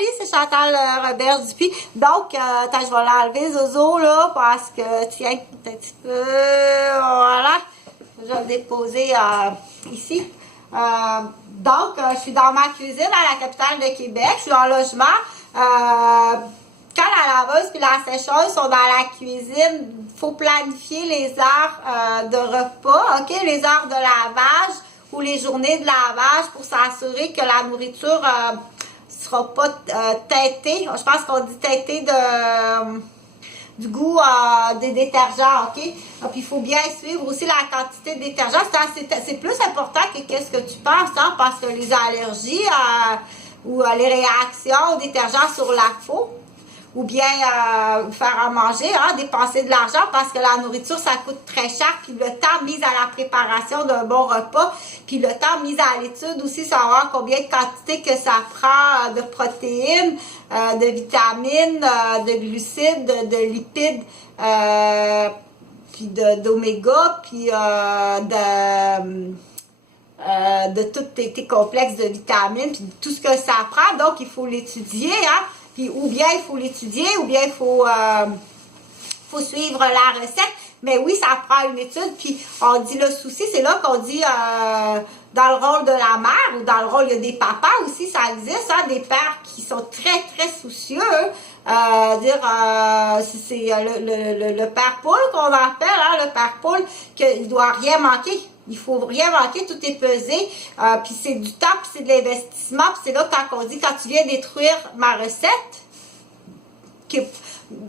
salut, c'est Chantal Robert Dupuis. Donc, attends, je vais l'enlever, Zozo, là, parce que, tiens, un petit peu, voilà. Je vais le déposer ici. Donc, je suis dans ma cuisine à la capitale de Québec. Je suis en logement. Quand la laveuse puis la sécheuse sont dans la cuisine, il faut planifier les heures de repas, OK? Les heures de lavage ou les journées de lavage pour s'assurer que la nourriture sera pas teintée. Je pense qu'on dit teintée du goût des détergents, OK? Puis il faut bien suivre aussi la quantité de détergents. C'est plus important que qu'est-ce que tu penses, hein? Parce que les allergies ou les réactions aux détergents sur la peau, ou bien faire à manger, hein, dépenser de l'argent parce que la nourriture, ça coûte très cher, puis le temps mis à la préparation d'un bon repas, puis le temps mis à l'étude aussi, savoir combien de quantité que ça prend de protéines, de vitamines, de glucides, de lipides, puis d'oméga, puis de tous tes complexes de vitamines, puis tout ce que ça prend. Donc, il faut l'étudier, hein. Puis, ou bien il faut l'étudier, ou bien il faut suivre la recette. Mais oui, ça prend une étude. Puis, on dit le souci, c'est là qu'on dit dans le rôle de la mère, ou dans le rôle, il y a des papas aussi, ça existe, hein, des pères qui sont très, très soucieux. C'est le père poule qu'on appelle, hein, le père poule, qu'il ne doit rien manquer. Il faut rien manquer, tout est pesé, puis c'est du temps, puis c'est de l'investissement, puis c'est là quand on dit, quand tu viens détruire ma recette, que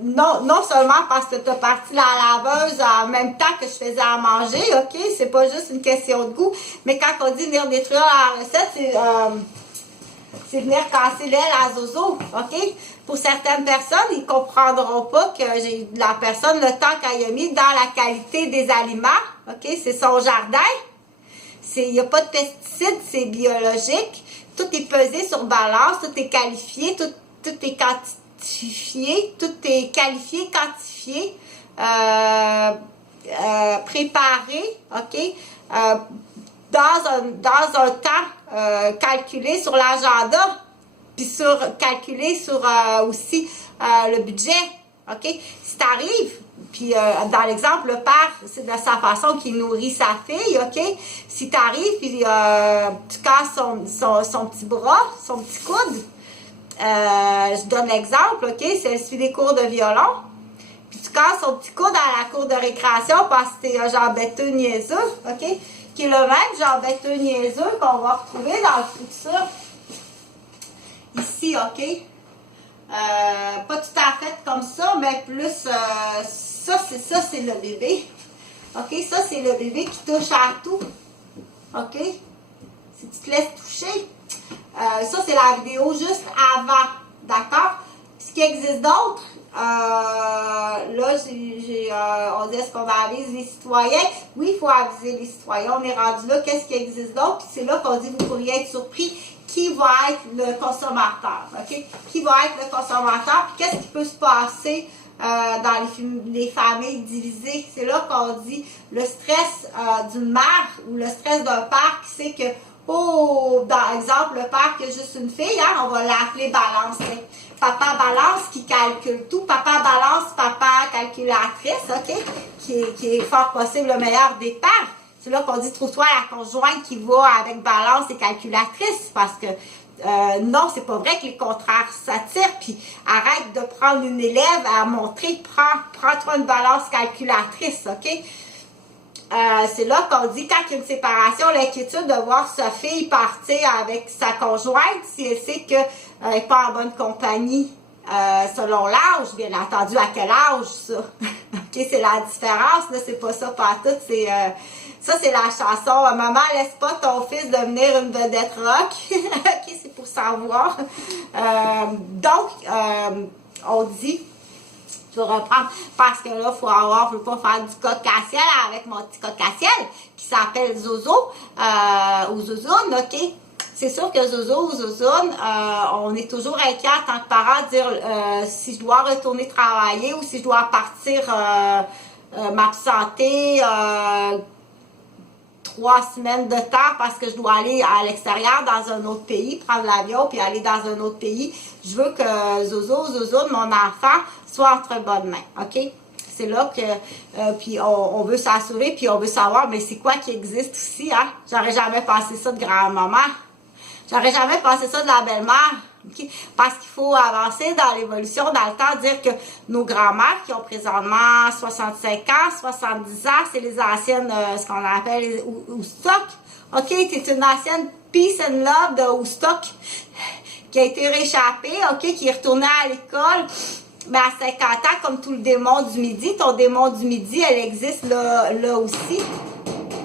non seulement parce que tu as parti la laveuse en même temps que je faisais à manger, OK, c'est pas juste une question de goût, mais quand on dit venir détruire la recette, c'est venir casser l'aile à Zozo, OK? Pour certaines personnes, ils comprendront pas que la personne, le temps qu'elle a mis dans la qualité des aliments, OK? C'est son jardin. Il n'y a pas de pesticides, c'est biologique. Tout est pesé sur balance, tout est qualifié, tout est quantifié, tout est qualifié, quantifié, préparé, OK? Dans un temps calculé sur l'agenda, puis calculé sur aussi le budget, OK? Si tu arrives, puis dans l'exemple, le père, c'est de sa façon qu'il nourrit sa fille, OK? Si tu arrives, puis tu casses son petit bras, son petit coude, je donne l'exemple, OK? Si elle suit des cours de violon, puis tu casses son petit coude à la cour de récréation parce que t'es un genre bêteux niaiseux, OK? Qui est le même genre bêteux niaiseux qu'on va retrouver dans le futur. Ici, OK? Pas tout à fait comme ça, mais plus ça, c'est le bébé. OK? Ça, c'est le bébé qui touche à tout. OK? Si tu te laisses toucher. Ça, c'est la vidéo juste avant. D'accord? Ce qui existe d'autre, là, on dit est-ce qu'on avise les citoyens? Oui, il faut aviser les citoyens. On est rendu là. Qu'est-ce qui existe d'autre? Puis c'est là qu'on dit vous pourriez être surpris. Qui va être le consommateur? OK? Qui va être le consommateur? Puis qu'est-ce qui peut se passer dans les familles divisées? C'est là qu'on dit le stress d'une mère ou le stress d'un père qui sait que, dans exemple, le père qui a juste une fille, hein, on va l'appeler balance. Papa balance qui calcule tout. Papa balance, papa calculatrice, OK? Qui est fort possible le meilleur des pères. C'est là qu'on dit, trouve-toi la conjointe qui va avec balance et calculatrice, parce que non, c'est pas vrai que les contraires s'attirent, puis arrête de prendre une élève à montrer, prends-toi une balance calculatrice, OK? C'est là qu'on dit, quand il y a une séparation, l'inquiétude de voir sa fille partir avec sa conjointe, si elle sait qu'elle n'est pas en bonne compagnie, selon l'âge, bien entendu, à quel âge, ça? OK, c'est la différence, là, c'est pas ça partout, c'est... ça, c'est la chanson « Maman, laisse pas ton fils devenir une vedette rock. » OK, c'est pour savoir. On dit, je vais reprendre, parce que là, il faut avoir, je ne veux pas faire du coq à ciel avec mon petit coq à ciel, qui s'appelle Zozo, ou Zozoune, OK? C'est sûr que Zozo ou Zozoune, on est toujours inquiet en tant que parent de dire si je dois retourner travailler ou si je dois partir m'absenter, 3 semaines de temps parce que je dois aller à l'extérieur dans un autre pays, prendre l'avion puis aller dans un autre pays. Je veux que Zozo, mon enfant, soit entre bonnes mains, OK? C'est là que, puis on veut s'assurer, puis on veut savoir, mais c'est quoi qui existe aussi, hein? J'aurais jamais pensé ça de grand-maman. J'aurais jamais pensé ça de la belle-mère. Okay? Parce qu'il faut avancer dans l'évolution, dans le temps, dire que nos grands-mères qui ont présentement 65 ans, 70 ans, c'est les anciennes, ce qu'on appelle les Woodstock. OK, t'es une ancienne peace and love de Woodstock qui a été réchappée, OK, qui est retournée à l'école. Mais à 50 ans, comme tout le démon du midi, ton démon du midi, elle existe là aussi.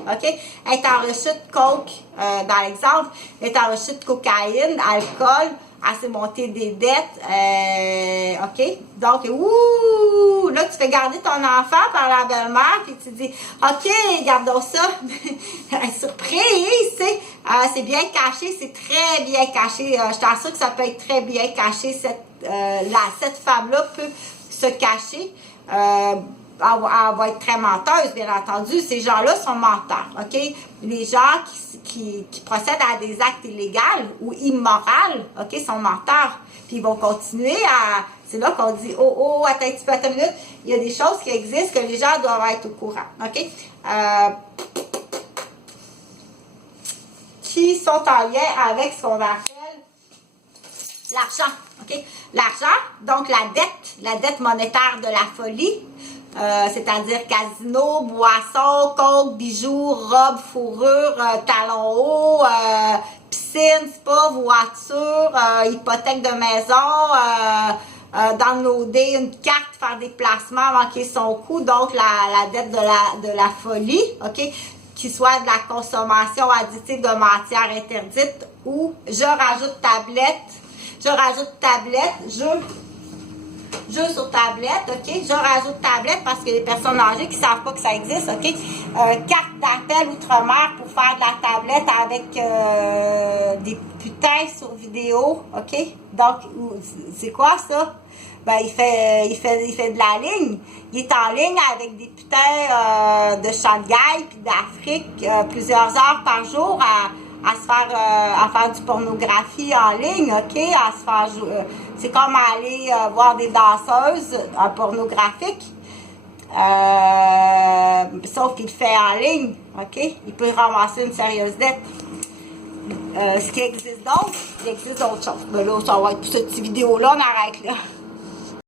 OK? Elle est en rechute coke, dans l'exemple. Elle est en rechute cocaïne, alcool. Elle s'est montée des dettes. OK? Donc, ouh! Là, tu fais garder ton enfant par la belle-mère, puis tu dis, OK, gardons ça. Surprise, tu sais. C'est bien caché, c'est très bien caché. Je t'assure que ça peut être très bien caché. Cette femme-là peut se cacher. Elle va être très menteuse, bien entendu. Ces gens-là sont menteurs, OK? Les gens qui procèdent à des actes illégaux ou immoraux, OK, sont menteurs. Puis ils vont continuer à... C'est là qu'on dit, oh, attends un petit peu, attends une minute. Il y a des choses qui existent que les gens doivent être au courant, OK? Qui sont en lien avec ce qu'on appelle l'argent, OK? L'argent, donc la dette monétaire de la folie, c'est-à-dire casino, boissons, coke, bijoux, robes, fourrure, talons hauts, piscine, spa, voiture, hypothèque de maison, downloader une carte, faire des placements, manquer son coût, donc la dette de la folie, OK? Qui soit de la consommation additive de matières interdites ou je rajoute tablette, jeu sur tablette, OK? Je rajoute tablette parce que les personnes âgées qui ne savent pas que ça existe, OK? Carte d'appel outre-mer pour faire de la tablette avec des putains sur vidéo, OK? Donc, c'est quoi ça? Ben, il fait de la ligne. Il est en ligne avec des putains de Shanghai puis d'Afrique plusieurs heures par jour à faire du pornographie en ligne, OK? À se faire c'est comme aller voir des danseuses pornographiques. Sauf qu'il le fait en ligne, OK? Il peut ramasser une sérieuse dette. Ce qui existe donc, il existe d'autres choses. Mais là, ça va être pour cette petite vidéo-là, on arrête là.